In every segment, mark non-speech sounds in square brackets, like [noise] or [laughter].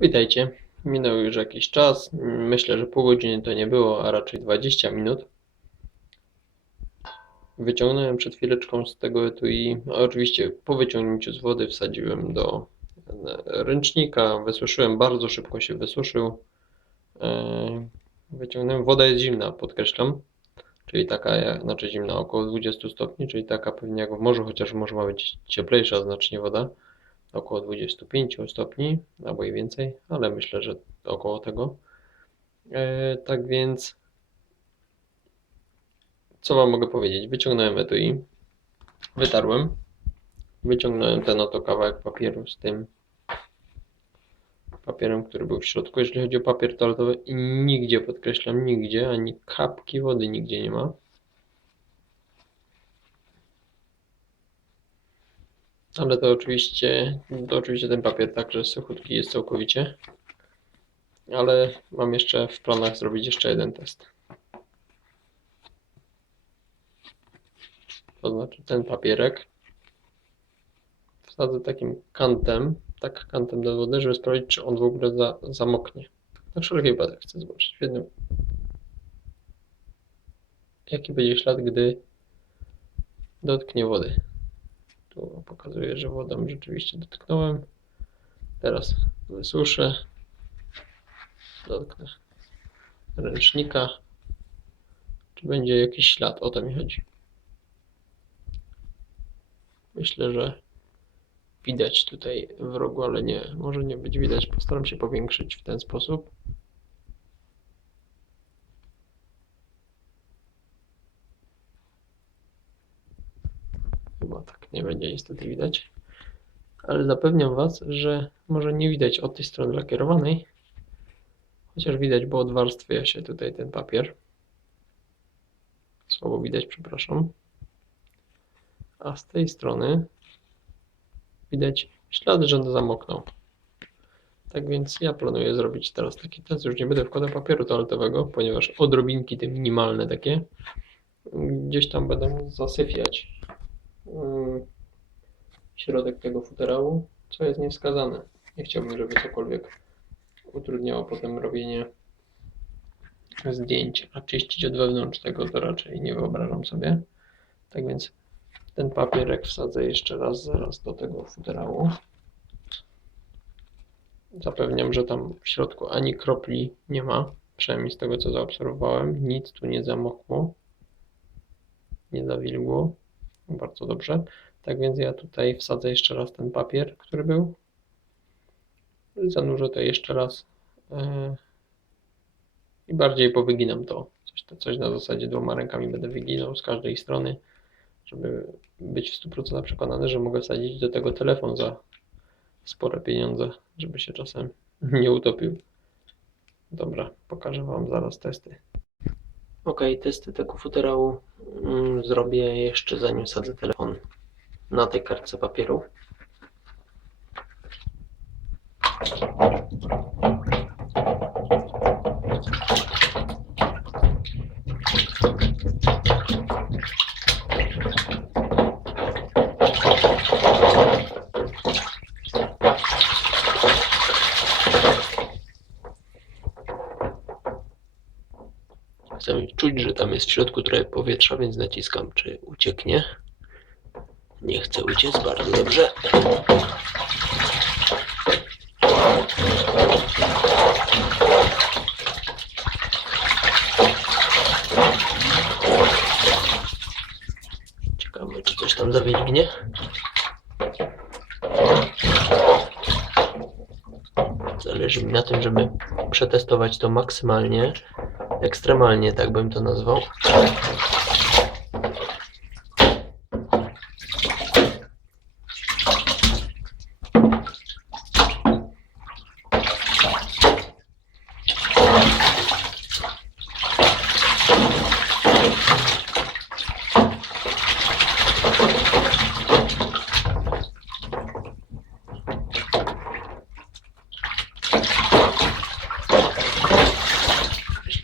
Witajcie. Minął już jakiś czas. Myślę, że pół godziny to nie było, a raczej 20 minut. Wyciągnąłem przed chwileczką z tego etui. Oczywiście po wyciągnięciu z wody wsadziłem do ręcznika. Wysuszyłem, bardzo szybko się wysuszył. E, Wyciągnąłem. Woda jest zimna, podkreślam. Czyli taka, znaczy zimna, około 20 stopni, czyli taka pewnie jak w morzu, chociaż może ma być cieplejsza znacznie woda około 25 stopni albo i więcej, ale myślę, że około tego. E, tak więc, co Wam mogę powiedzieć? Wyciągnąłem etui, wytarłem, wyciągnąłem ten oto kawałek papieru z tym papierem, który był w środku. Jeżeli chodzi o papier toaletowy, nigdzie, podkreślam, nigdzie, ani kapki wody nigdzie nie ma. Ale to oczywiście, to oczywiście ten papier także suchutki jest całkowicie. Ale mam jeszcze w planach zrobić jeszcze jeden test. To znaczy ten papierek wsadzę takim kantem, tak kantem do wody, żeby sprawdzić, czy on w ogóle za, zamoknie. Na wszelki wypadek chcę zobaczyć w jednym. Jaki będzie ślad, gdy dotknie wody. Tu pokazuje, że wodą rzeczywiście dotknąłem. Teraz wysuszę. Dotknę ręcznika. Czy będzie jakiś ślad? O to mi chodzi. Myślę, że widać tutaj w rogu, ale nie, może nie być widać. Postaram się powiększyć w ten sposób. Chyba tak nie będzie niestety widać. Ale zapewniam Was, że może nie widać od tej strony lakierowanej. Chociaż widać, bo odwarstwia się tutaj ten papier. Słabo widać, przepraszam. A z tej strony widać ślad, że zamoknął. Tak więc ja planuję zrobić teraz taki test. Już nie będę wkładał papieru toaletowego, ponieważ odrobinki te minimalne takie gdzieś tam będą zasyfiać środek tego futerału, co jest niewskazane. Nie chciałbym, żeby cokolwiek utrudniało potem robienie zdjęć, a czyścić od wewnątrz tego to raczej nie wyobrażam sobie. Tak więc ten papierek wsadzę jeszcze raz zaraz do tego futerału. Zapewniam, że tam w środku ani kropli nie ma, przynajmniej z tego co zaobserwowałem. Nic tu nie zamokło, nie zawilgło. Bardzo dobrze. Tak więc ja tutaj wsadzę jeszcze raz ten papier, który był. Zanurzę to jeszcze raz yy, i bardziej powyginam to. Coś, to. coś na zasadzie dwoma rękami będę wyginał z każdej strony, żeby być w 100% przekonany, że mogę wsadzić do tego telefon za spore pieniądze, żeby się czasem nie utopił. Dobra, pokażę Wam zaraz testy. Ok, testy tego futerału mm, zrobię jeszcze zanim sadzę telefon na tej kartce papieru. Chcę czuć, że tam jest w środku trochę powietrza, więc naciskam, czy ucieknie. Nie chce uciec, bardzo dobrze. Ciekawe, czy coś tam zawilgnie. Zależy mi na tym, żeby przetestować to maksymalnie, ekstremalnie, tak bym to nazwał.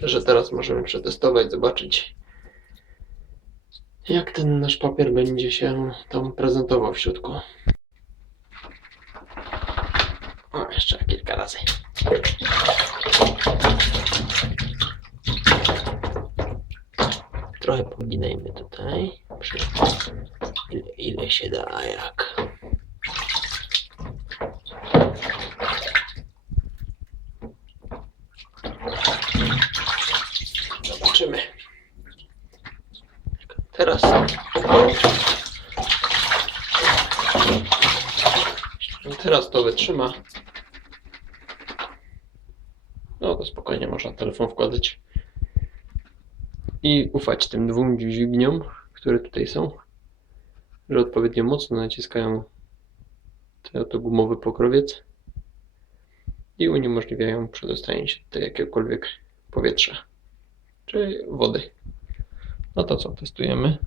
Myślę, że teraz możemy przetestować, zobaczyć jak ten nasz papier będzie się tam prezentował w środku. O, jeszcze kilka razy. Trochę poginajmy tutaj. Ile, się da, jak. Zobaczymy. Teraz. Teraz to wytrzyma. No to spokojnie można telefon wkładać. I ufać tym dwóm dźwigniom, które tutaj są, że odpowiednio mocno naciskają ten oto gumowy pokrowiec i uniemożliwiają przedostanie się do jakiegokolwiek powietrza czy wody. No to co, testujemy.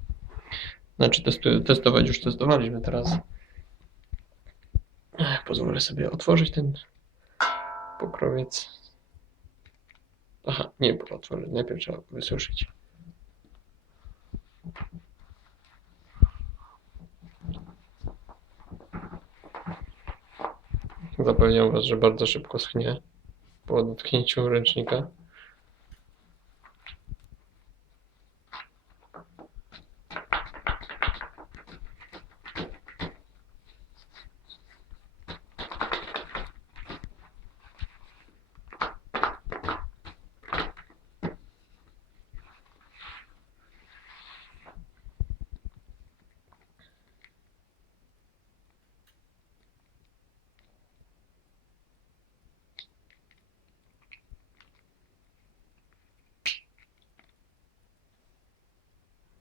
Znaczy testować już testowaliśmy teraz. Pozwolę sobie otworzyć ten pokrowiec. Aha, nie było otworzyć. Najpierw trzeba wysuszyć. Zapewniam Was, że bardzo szybko schnie po dotknięciu ręcznika.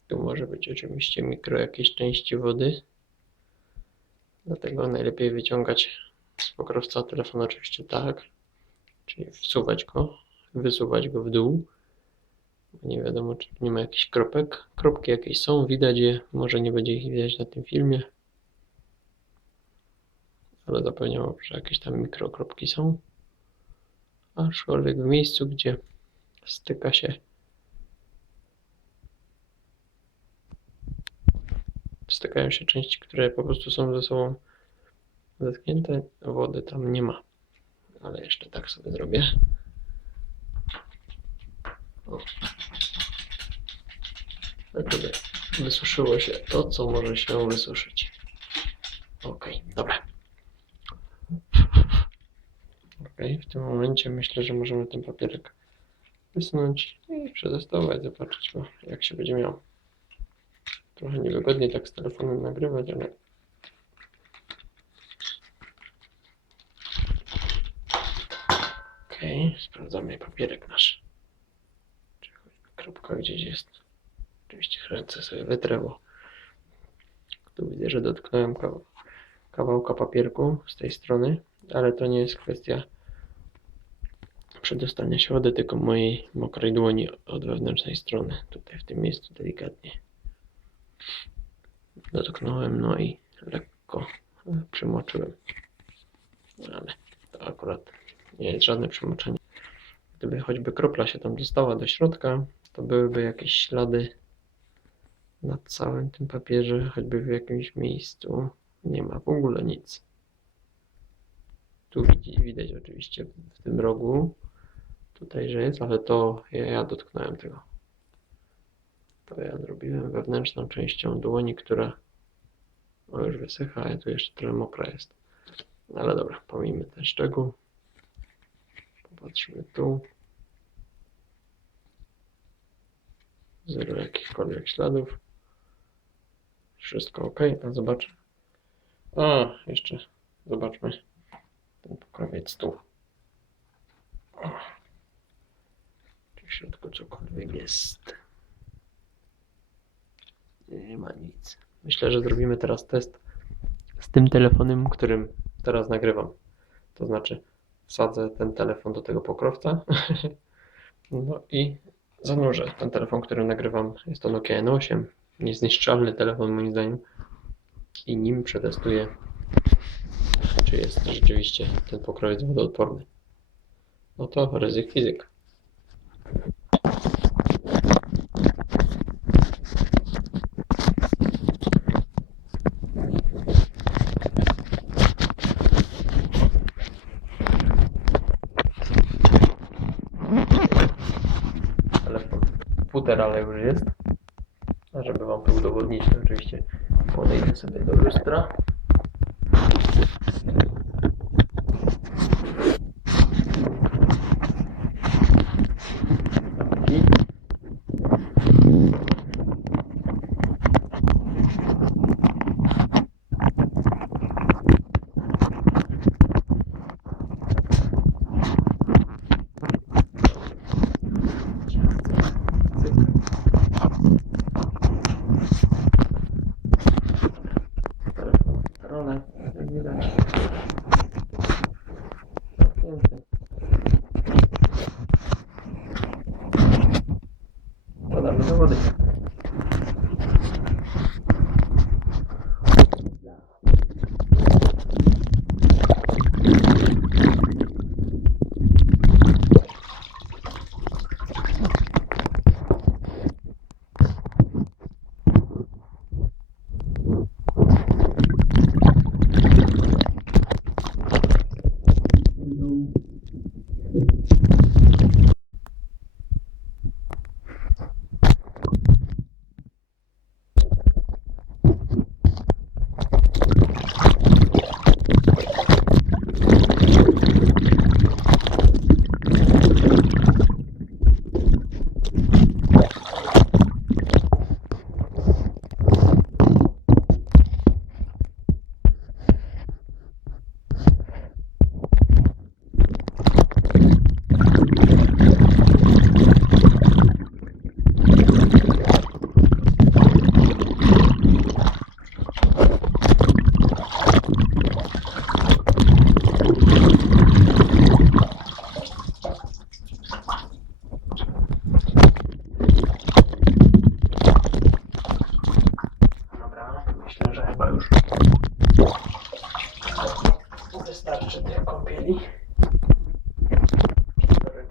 Tu może być oczywiście mikro jakieś części wody. Dlatego najlepiej wyciągać z pokrowca telefon oczywiście tak. Czyli wsuwać go, wysuwać go w dół. Nie wiadomo, czy nie ma jakichś kropek. Kropki jakieś są, widać je. Może nie będzie ich widać na tym filmie. Ale zapewniam, że jakieś tam mikrokropki są. Aczkolwiek w miejscu, gdzie styka się stykają się części, które po prostu są ze sobą zetknięte. Wody tam nie ma. Ale jeszcze tak sobie zrobię. O. Tak, żeby wysuszyło się to, co może się wysuszyć. Ok, dobra. Ok, w tym momencie myślę, że możemy ten papierek wysunąć i przetestować, zobaczyć, jak się będzie miał. Trochę niewygodnie tak z telefonem nagrywać, ale. Okej, sprawdzamy papierek nasz. Czy kropka gdzieś jest. Oczywiście ręce sobie wytrę, bo tu widzę, że dotknąłem kawał- kawałka papierku z tej strony, ale to nie jest kwestia przedostania się wody, tylko mojej mokrej dłoni od wewnętrznej strony. Tutaj w tym miejscu delikatnie dotknąłem, no i lekko przymoczyłem. Ale to akurat nie jest żadne przymoczenie. Gdyby choćby kropla się tam dostała do środka, to byłyby jakieś ślady na całym tym papierze, choćby w jakimś miejscu. Nie ma w ogóle nic. Tu widzi, widać oczywiście w tym rogu, tutaj, że jest, ale to ja, ja dotknąłem tego. To ja zrobiłem wewnętrzną częścią dłoni, która o, już wysycha, ale tu jeszcze trochę mokra jest. No Ale dobra, pomijmy ten szczegół. Popatrzmy tu. Zero jakichkolwiek śladów. Wszystko ok, a zobaczę. A, jeszcze zobaczmy ten pokrowiec tu. O. Czy w środku cokolwiek jest? Nie ma nic. Myślę, że zrobimy teraz test z tym telefonem, którym teraz nagrywam. To znaczy, wsadzę ten telefon do tego pokrowca. [laughs] No i zanurzę ten telefon, którym nagrywam. Jest to Nokia N8. Niezniszczalny telefon moim zdaniem. I nim przetestuję, czy jest rzeczywiście ten pokrowiec wodoodporny. No to ryzyk fizyk. Futerale już jest. Żeby wam to udowodnić, to oczywiście podejdę sobie do lustra.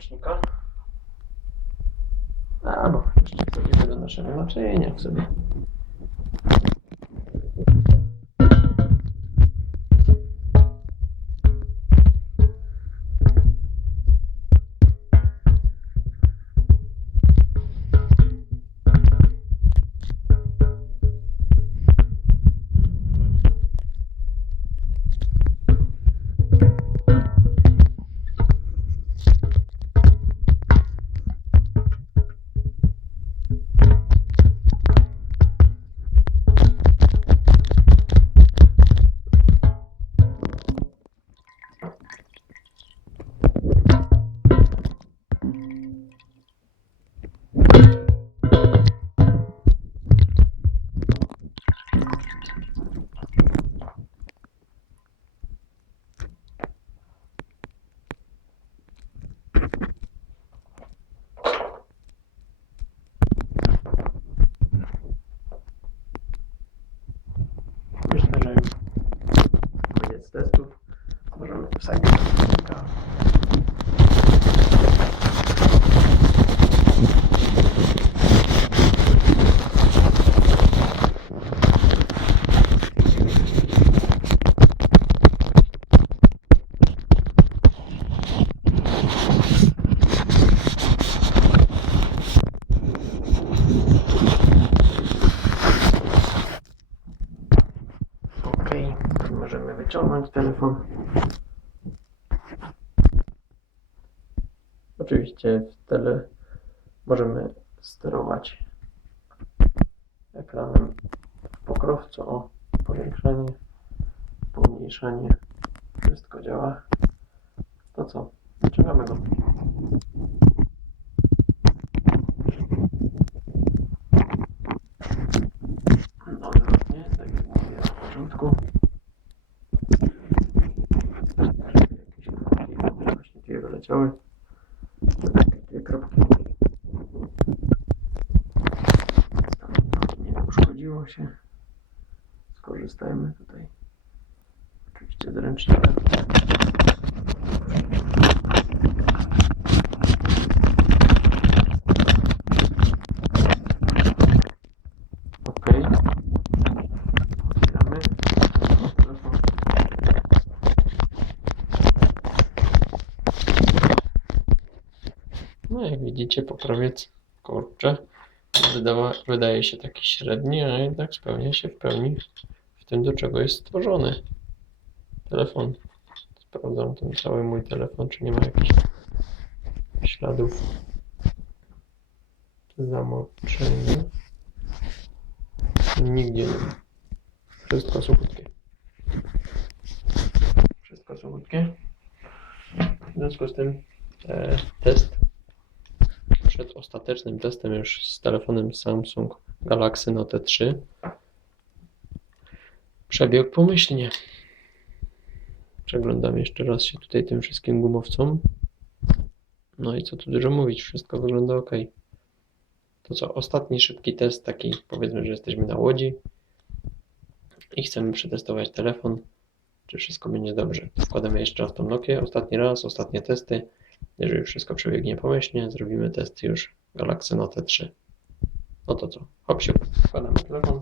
Do ręcznika. A, bo jeszcze przejdziemy do naszego naczynia sobie. Wyciągnąć telefon. Oczywiście w tele możemy sterować ekranem w pokrowcu o powiększanie, pomniejszanie. Wszystko działa. To co? Wyciągamy go. No odwrotnie, tak jak mówiłem na początku. Jakieś kropki właśnie dwie kropki. Nie uszkodziło się. Skorzystajmy tutaj oczywiście z ręcznika. Ok. Otwieramy. Telefon. No jak widzicie pokrowiec kurczę wydała, wydaje się taki średni, a jednak spełnia się w pełni w tym, do czego jest stworzony telefon. Sprawdzam ten cały mój telefon, czy nie ma jakichś śladów zamoczenia. Nigdzie nie ma. Wszystko suchutkie. Wszystko suchutkie. W związku z tym e, test przed ostatecznym testem już z telefonem Samsung Galaxy Note 3 przebiegł pomyślnie. Przeglądam jeszcze raz się tutaj tym wszystkim gumowcom. No i co tu dużo mówić, wszystko wygląda ok. To co, ostatni szybki test, taki powiedzmy, że jesteśmy na łodzi i chcemy przetestować telefon, czy wszystko będzie dobrze. Wkładamy jeszcze raz tą Nokię, ostatni raz, ostatnie testy. Jeżeli wszystko przebiegnie pomyślnie, zrobimy test już Galaxy Note 3. No to co, hop się, wkładamy telefon.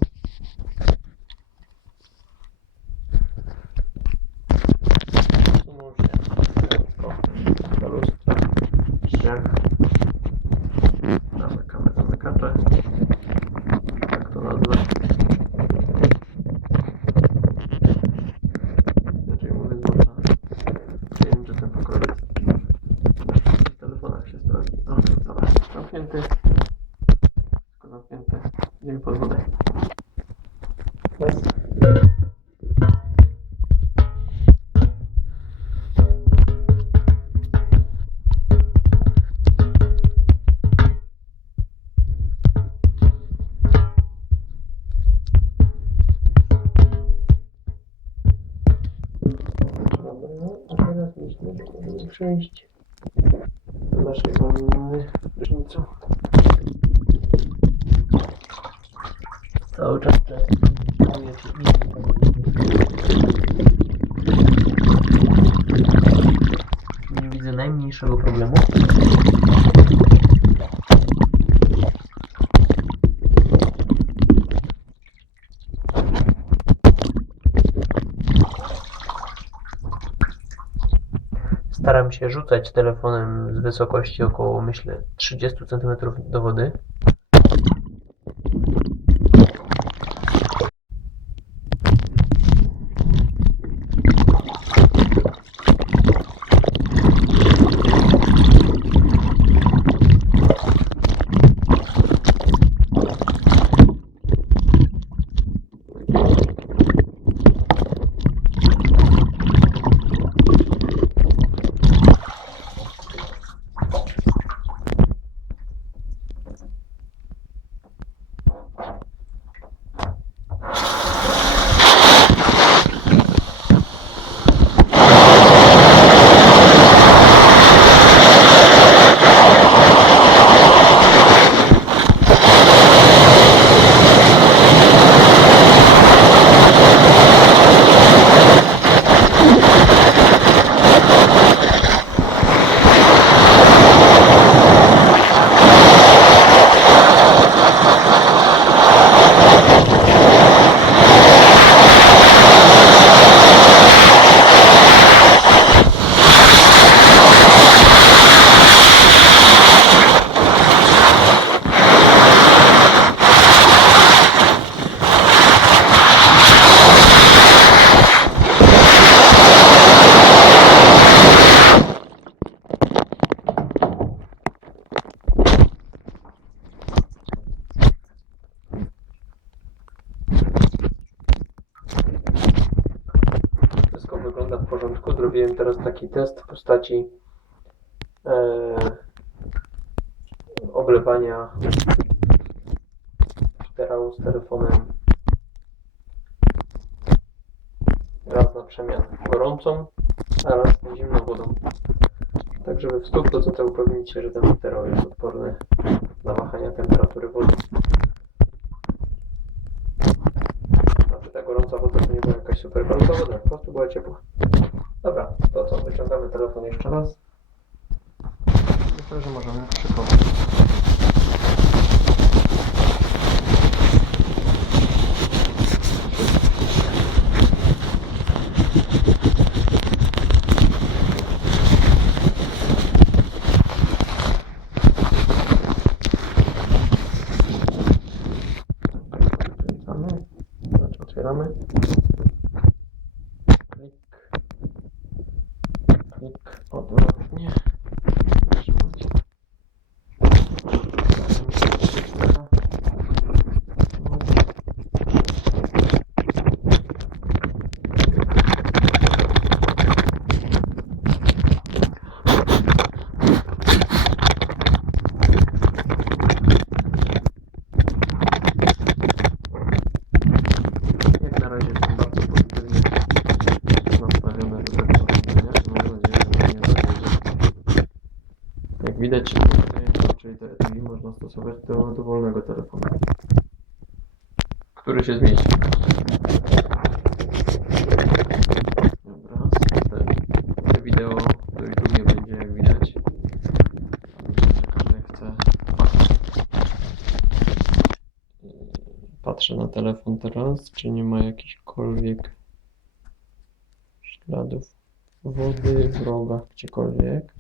Do naszej wanny prysznicu. Cały czas te się Nie widzę najmniejszego problemu. Staram się rzucać telefonem z wysokości około, myślę, 30 cm do wody. Wszystko wygląda w porządku. Zrobiłem teraz taki test w postaci e, oblewania sterału z telefonem raz na przemian gorącą, a raz zimną wodą. Tak, żeby w 100% upewnić się, że ten sterał jest odporny na wahania temperatury wody. Znaczy ta gorąca woda to nie była jakaś super gorąca woda, po prostu była ciepła. Dobra, to co, wyciągamy telefon jeszcze raz. Myślę, że możemy szykować. odwrotnie. Jak na razie jestem bardzo pozytywnie nastawiony do tego urządzenia. Mam nadzieję, że mnie nie zawiedzie. Jak widać, czyli te etui można stosować do dowolnego telefonu, który się zmieści. Dobra, te, wideo YouTube nie będzie, jak widać. Myślę, że każdy chce. Patrzę na telefon teraz, czy nie ma jakichkolwiek śladów wody w rogach, gdziekolwiek.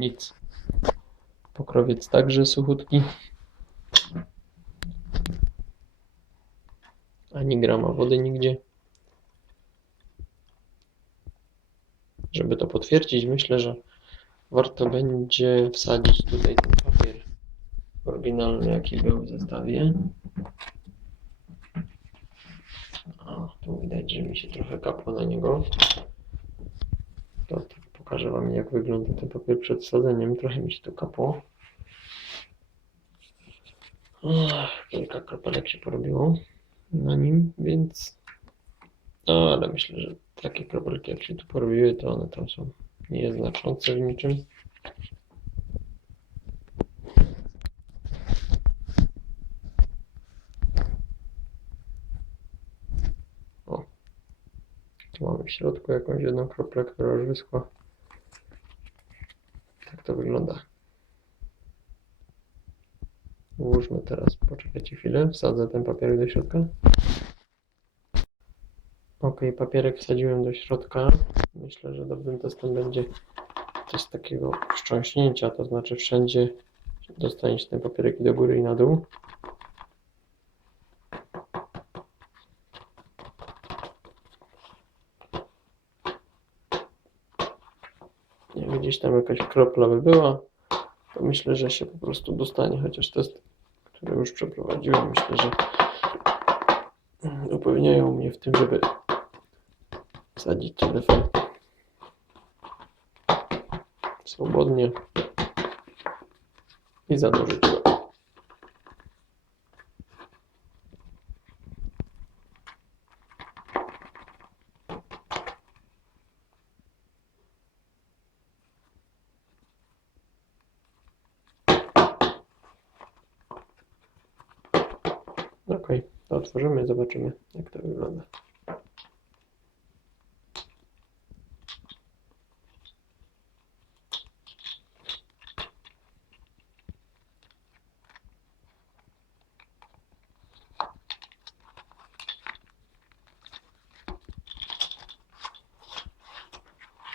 Nic. Pokrowiec także suchutki. Ani grama wody nigdzie. Żeby to potwierdzić, myślę, że warto będzie wsadzić tutaj ten papier oryginalny, jaki był w zestawie. O, tu widać, że mi się trochę kapło na niego. To tak pokażę Wam, jak wygląda ten papier przed wsadzeniem. Trochę mi się to kapło. Kilka kropelek się porobiło na nim, więc... No, ale myślę, że takie kropelki, jak się tu porobiły, to one tam są nieznaczące w niczym. O, tu mamy w środku jakąś jedną kroplę, która już wyschła. Wygląda. Włóżmy teraz, poczekajcie chwilę, wsadzę ten papierek do środka. Ok, papierek wsadziłem do środka. Myślę, że dobrym testem będzie coś takiego wstrząśnięcia, to znaczy wszędzie dostanie się ten papierek i do góry i na dół. Gdzieś tam jakaś kropla by była, to myślę, że się po prostu dostanie, chociaż test, który już przeprowadziłem, myślę, że upewniają mnie w tym, żeby wsadzić telefon swobodnie i zanurzyć go. Ok, to otworzymy zobaczymy, jak to wygląda.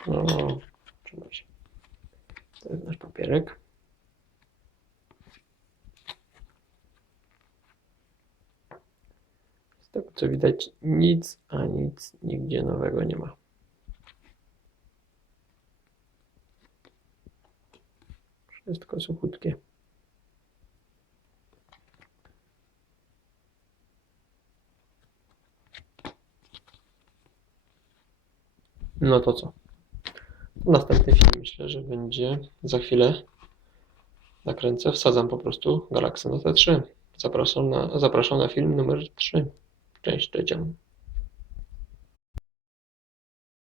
No, trzyma się. To jest nasz papierek. Widać, nic, a nic nigdzie nowego nie ma. Wszystko suchutkie. No to co? Następny film myślę, że będzie za chwilę. Nakręcę, wsadzam po prostu Galaxy Note 3. Zapraszam na, zapraszam na film numer 3, część trzecią.